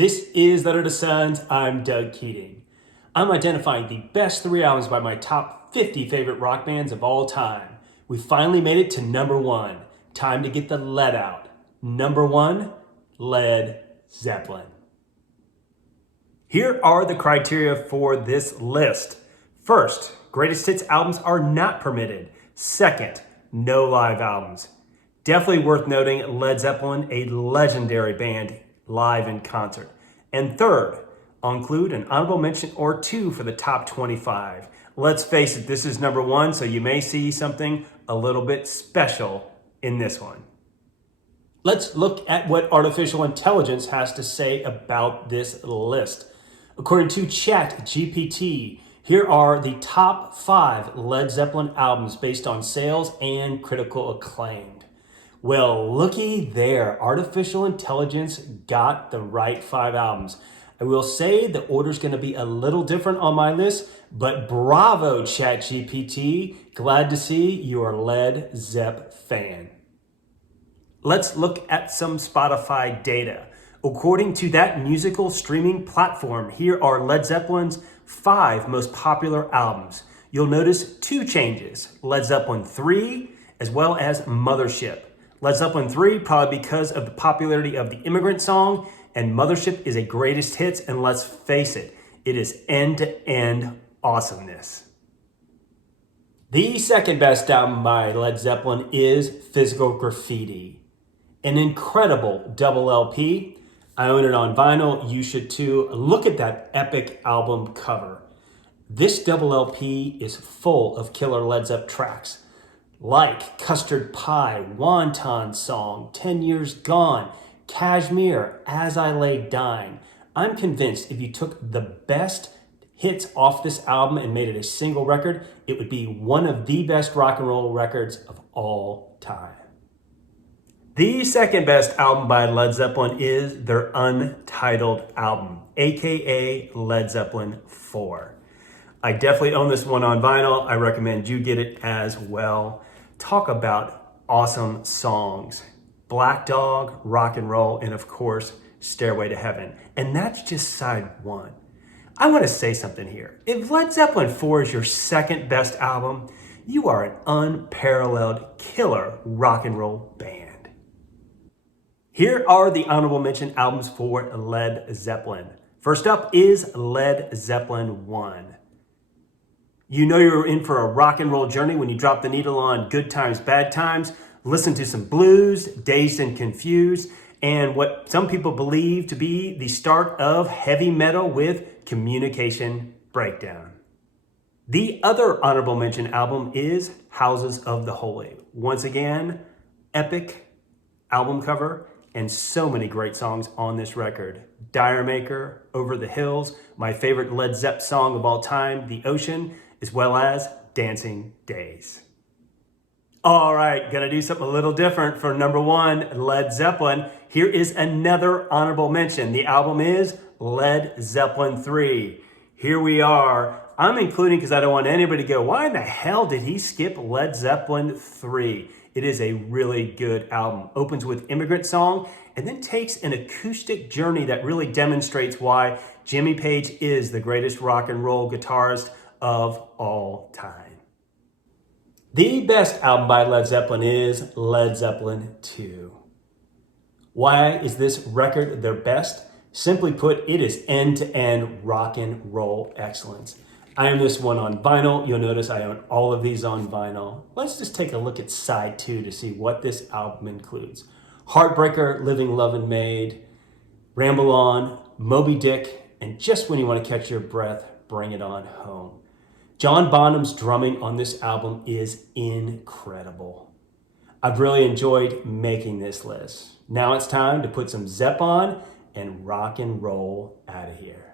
This is Letter to Sons. I'm Doug Keating. I'm identifying the best 3 albums by my top 50 favorite rock bands of all time. We finally made it to number 1. Time to get the lead out. Number 1, Led Zeppelin. Here are the criteria for this list. First, greatest hits albums are not permitted. Second, no live albums. Definitely worth noting Led Zeppelin, a legendary band, live in concert. And third, I'll include an honorable mention or 2 for the top 25. Let's face it, this is number 1, so you may see something a little bit special in this one. Let's look at what artificial intelligence has to say about this list. According to ChatGPT, here are the top 5 Led Zeppelin albums based on sales and critical acclaim. Well, looky there, artificial intelligence got the right 5 albums. I will say the order's gonna be a little different on my list, but bravo ChatGPT, glad to see you're a Led Zepp fan. Let's look at some Spotify data. According to that musical streaming platform, here are Led Zeppelin's 5 most popular albums. You'll notice 2 changes, Led Zeppelin 3 as well as Mothership. Led Zeppelin 3, probably because of the popularity of the Immigrant Song, and Mothership is a greatest hits, and let's face it, it is end-to-end awesomeness. The second best album by Led Zeppelin is Physical Graffiti, an incredible double LP. I own it on vinyl, you should too. Look at that epic album cover. This double LP is full of killer Led Zepp tracks, like Custard Pie, Wonton Song, 10 Years Gone, Kashmir, As I Lay Dying. I'm convinced if you took the best hits off this album and made it a single record, it would be one of the best rock and roll records of all time. The second best album by Led Zeppelin is their untitled album, aka Led Zeppelin 4. I definitely own this one on vinyl. I recommend you get it as well. Talk about awesome songs. Black Dog, Rock and Roll, and of course, Stairway to Heaven. And that's just side 1. I want to say something here. If Led Zeppelin 4 is your second best album, you are an unparalleled killer rock and roll band. Here are the honorable mention albums for Led Zeppelin. First up is Led Zeppelin 1. You know you're in for a rock and roll journey when you drop the needle on Good Times, Bad Times, listen to some blues, Dazed and Confused, and what some people believe to be the start of heavy metal with Communication Breakdown. The other honorable mention album is Houses of the Holy. Once again, epic album cover and so many great songs on this record. Dire Maker, Over the Hills, my favorite Led Zepp song of all time, The Ocean, as well as Dancing Days. All right, gonna do something a little different for number 1, Led Zeppelin. Here is another honorable mention. The album is Led Zeppelin 3. Here we are. I'm including because I don't want anybody to go, why in the hell did he skip Led Zeppelin 3? It is a really good album. Opens with Immigrant Song and then takes an acoustic journey that really demonstrates why Jimmy Page is the greatest rock and roll guitarist of all time. The best album by Led Zeppelin is Led Zeppelin 2. Why is this record their best? Simply put, it is end-to-end rock and roll excellence. I own this one on vinyl. You'll notice I own all of these on vinyl. Let's just take a look at side 2 to see what this album includes. Heartbreaker, Living, Lovin' Made, Ramble On, Moby Dick, and just when you want to catch your breath, Bring It On Home. John Bonham's drumming on this album is incredible. I've really enjoyed making this list. Now it's time to put some Zepp on and rock and roll out of here.